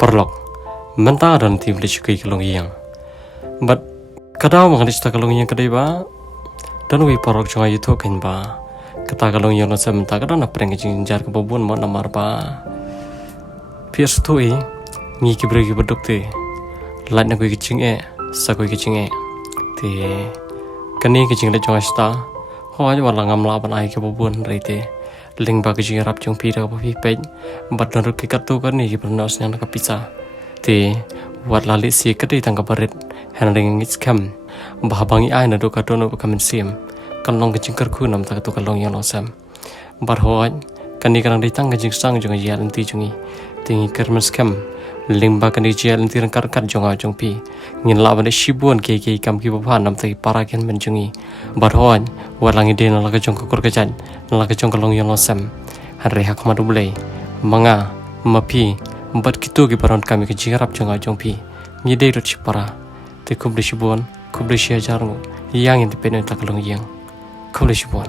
perlok mentah dan tim lecukai kalong yang but kadang mengenai cerita kalong yang kedai ba dan wi perlok cuma itu kan ba kata kalong yang nasa mentah kadang nak perang jar ke babun mau namar ba pias tu ngi kibri bedok te lat nak kui kicing sakui kicing te kani kicing le cuma cerita ho aja walang ngamla ban ai ke babun rete ling ba kicing rap chung pi da ba pi pe bat dan ruki katu kan ni bernas yang nak pizza te wat lali si kadai tangkap barit handling ngits kam bahabangi ai na do ka dono ka min sim kan long kicing kerku nam ta tu kalong yang losam bar hoaj kan ni kan ditang kicing sang jong ya anti jungi tingi kermes kam ling ba kan di jel anti rangkar kat jong a jong pi ngin la ban shibun ke kam ki ba nam ta para ken men jungi bar hoaj wat langi de na la ka jong ka kur ka jan na la ka jong kalong yang losam hari hak ma duble manga mapi bat kitu ki paron kami ke jingarap jong ajong pi ni dei ro chipara te kubli shibon kubli shia jarngu yang independent takalong yang kubli shibon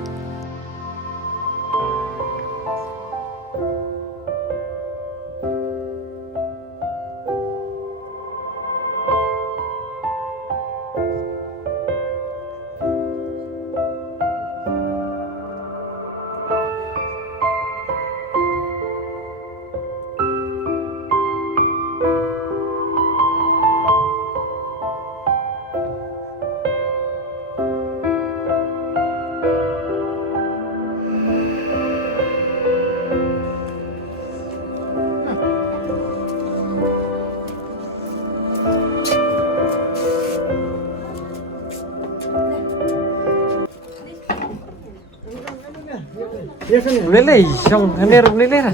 lele song haner lele ra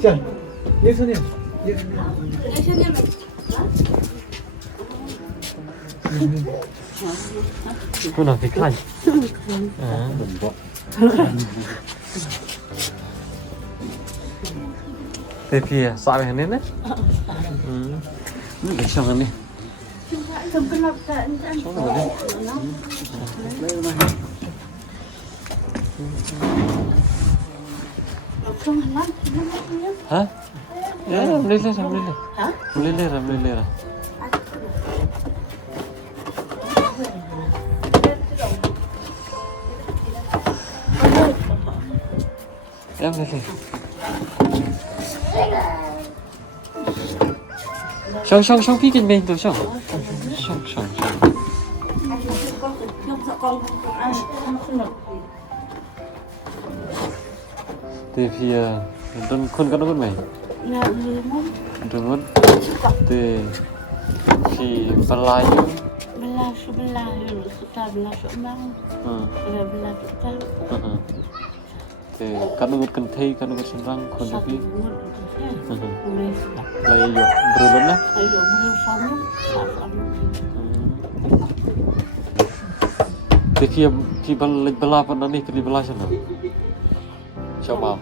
자, 예선이야. kuna fi khai te pia sa be haner ne để xong anh đi hả? Lên lên rồi. Em lên. Xong phía trên bên tôi xong. Thì don kun kan kun mai. Ya, limon. Don te si Melayu. Melayu, kita Melayu mang. Melayu kita. Te kan kun thei kan kun senrang kun tapi. Lai yo berulun lah. Ayo belum sama. Te fi bala pa na ni fi bala sana. Chào bảo.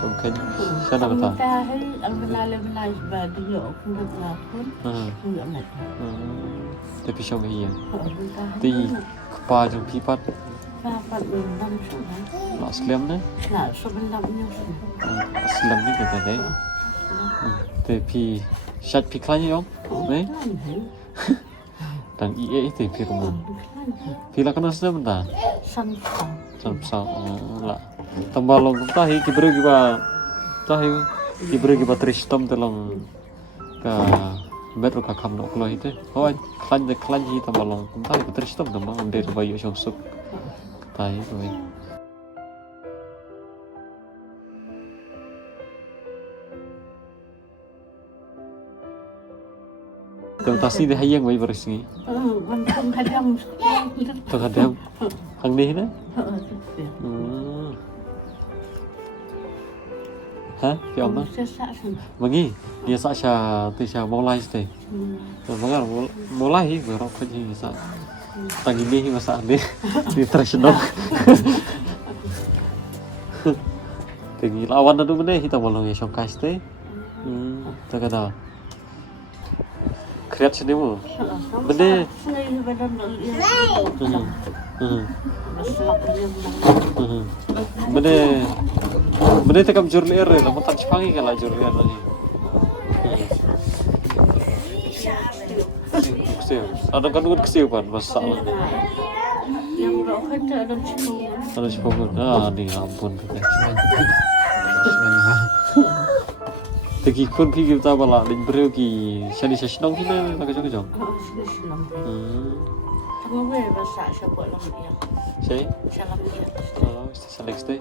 Xong khen sao nào ta? Tapi xong cái gì? Thì pa trong phi phát. Nó slim đấy. Slim đấy cái đấy. Thì phi sát phi khai nhá không? Đấy. Dan IE itu phi rumah. Phi lah kan slim dah. Samsung lah tambah long tahi kibru giba tristom telong ka metro ka kam no klo hite hoi klan hi tambah long tahi tristom tambah onde bayu song suk tahi koi Tong tasi de hayang bai bersih. Tong hadam hang ni na. Hả? Cái ông đó? Mà nghĩ, dia sa tisha mau lai ste. Mangar mau lai vừa rồi cái gì sa. Tang ini masa ni di tradisional. Tinggi lawan itu bener kita bolong ya showcase ste. Tak ada. Kreat sini mu. Bener. selak dia Bene tekam jurlier lah, mentang Jepangi kalah jurlier lagi. Kesiu, ada kan kesiu pan masalah. yang roh ada cikgu. Ada Jepangun, nih ampun kita. Tegi kun pi kita bala lin breu ki shani shashnong kina tak jong. Sini senang. Tengah gue bahasa siapa lagi yang Saya salam dia. selek stay.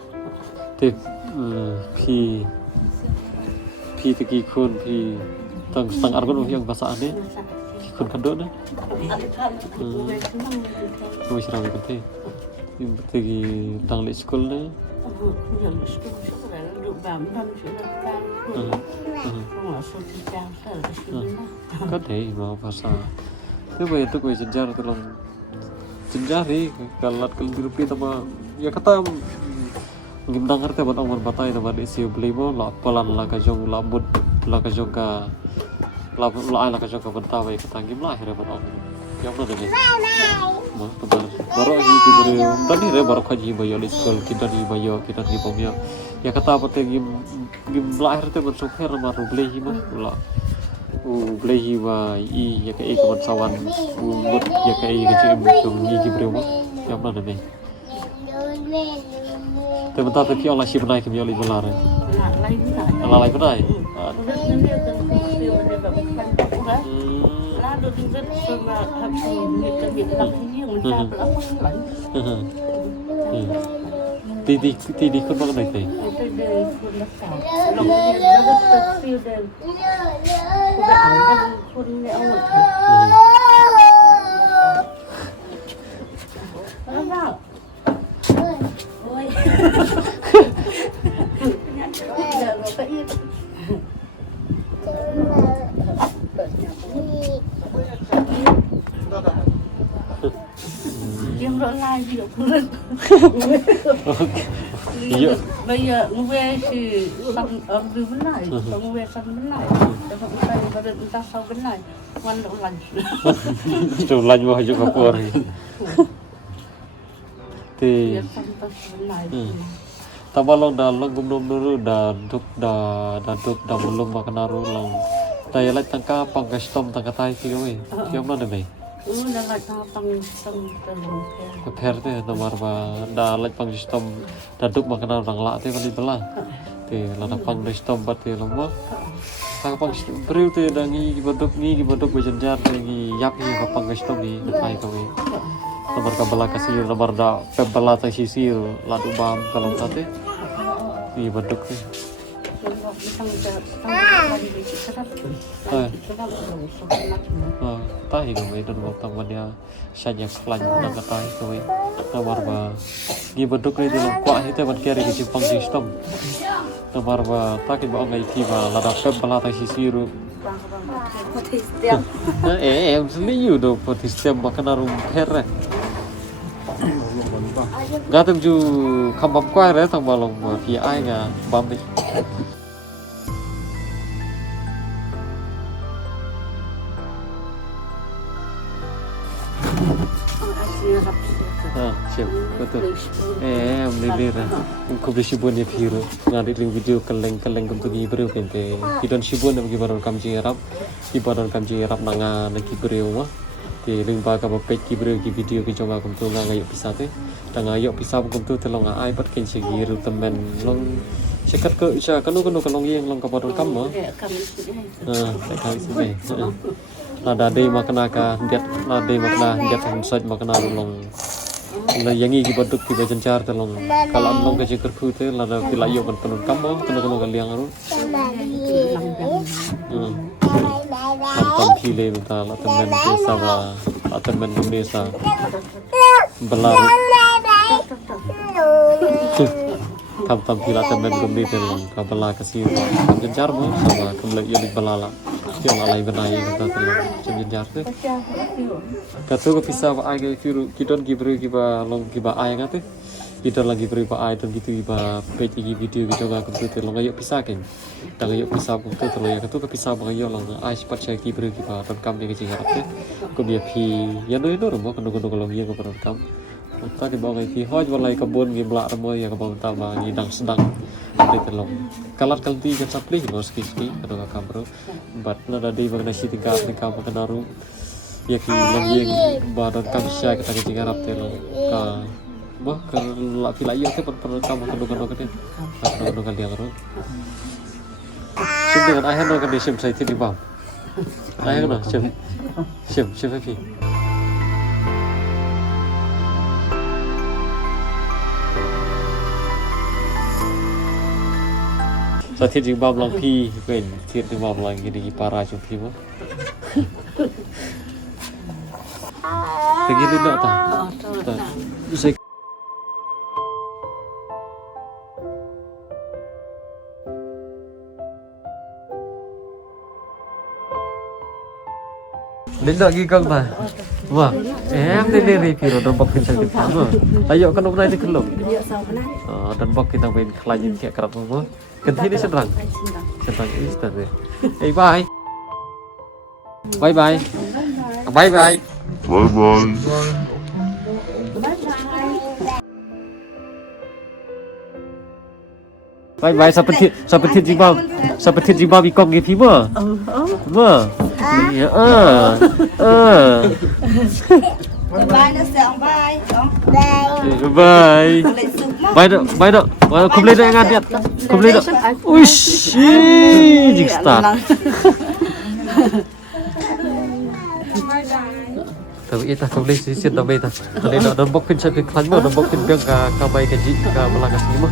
Te pi tegi kun pi tang argon yang bahasa ane kun kado na. Gue senang. Kau isra kan te. Tegi tang le school na. Yang sekolah sekolah duduk bamban sudah kan. Masuk di jasa di sini. Kan deh mau bahasa. Itu bayar tu kau jenjar tolong jenjar ni kalat kelbirupi sama ya kata ngimdang ngerti buat orang batai nama di siu beli mo la pelan la kajong la mud la kajong ka la kajong ka bentah ya kata ngim lah akhirnya buat orang yang mana ni mau tebar baru lagi kiberi tadi re baru kaji bayo di sekolah kita di bayo kita di pomio ya kata apa teh ngim lah akhirnya buat sopir maru beli mah la beli wa ya kayak kawan sawan buat ya kayak kecil macam ni kiberi mo yang mana ni tapi tak tapi Allah sih benar kami oleh belar. Lain tak. Allah lain benar. Udah sendiri kan kursi udah bapak kan. Lalu juga sama habis kita bilang ini yang mencap apa lain. Tidi kun banget nanti. Itu dari kun besar. Lalu dia dapat tersir dan udah ada kun yang awal. Apa? Oi. Em rõ lai gì cũng rất. Bây giờ về thì xong ở dưới bên này, xong về xong bên này, để bọn tay và đợi ta sau bên này, quan trọng lành. Chủ lành vào chỗ kapur. Thì Xong ta bên này. tabalong dah long gumdom dulu dah duk dah belum makan naru long. Daya lagi tangka pangkas tom tangka tai kiri we. Kiam mana deh? Udah nggak tahu tang Keper tu nomor ba dah lagi pangkas tom dah duk makan naru orang lak tu beli belah. Tu lada pangkas tom bat tu lama. Tangka pangkas beriu tu dah ngi baduk berjenjar tu ngi yap ni pangkas tom ni tai kau we. Nomor kabela kasih nomor dah pebela tak sisir ladu bam kalau sate. Ni baduk tu. Tahi kami dan waktu mana saja kelan nak tahi kami nomor ba gi beduk ni dalam kuah itu ban kiri ke Jepang sistem nomor ba takin ba ngai ti ba lada pep bala ta sisiru em seliu do potistem makan arum her gatem ju kambam kuai re tang balong ma pi ai nga bam ni siap betul. Melilira. Kau beli sibun ya biru. Ngadi ring video keleng untuk gibreu kente. Hidon sibun nam gibaron kamji Arab. Gibaron kamji Arab nanga nagi gibreu mah. Di ring ba ka page gibreu gi video ki jonga kum tu ngayok pisah te. Dang ngayok pisah kum tu telong ai pat ken giru temen long sekat ke isya kanu kalong yang long kabaron kam mah. Kami sini. Lada dei makna ka diat lada dei makna diat hamsaj makna long la yangi ki baduk ki bajan char telong kalau long ka jikar khu te lada pilayo kan penun kammo teno kaliang aru tam phile mata la temen desa wa temen desa belaru tam phila temen gumni telong ka bala kasih bajan char mo sama kemlek yolik balala yang alai benai kata telong jenjar tu kata ko pisah ai ke firu kidon gibru giba long giba ai ngate kidon lagi beri ba ai tu gitu giba page gi video gitu ga komputer long ayo pisah ken dang ayo pisah komputer telong ya kata ko pisah bang ayo long ai cepat saya gibru giba ton kam ni ke jingarap te ko dia pi ya no rumah kono long yang ko kam Tadi bawa ngai hoi walai kebun ngi belak remo ya kebun tama ngi dang sedang di telong. Kalat kalti kan sapli bos kiski kado ka kamro. Bat na dadi bang nasi tingkat ni kam kanaru. Ya ki long yeng badan kam sya kita ki garap telo ka bah ke la pila yo ke per kam kado ke kado kali yang ro. Sim dengan ayah no kan di sim sai ti di bam. Ayah no sim fi. Sa thiết jing bam lang phi ven thiết jing bam lang gini para chung phi mo. Begini nak ta? Saya đến đợi ghi cân mà em lên review rồi đâm bọc kinh sang kita mà ayo kan hôm nay đi kelum dan bọc kita main kelajin kayak kerap semua ganti ini sedang instan deh hey bye bye bye bye bye bye bye sampai thiết jing bao bị cong gitu mah iya bye bye dok kumple dok yang lihat kumple dok uish jing start tapi itu kumple sih tapi itu tadi dok bok pin sampai kelan mah dok bok pin biang ka baik kaji ka melakas ni mah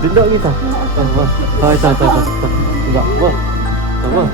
Dindok kita. Hai, enggak. Wah. Apa?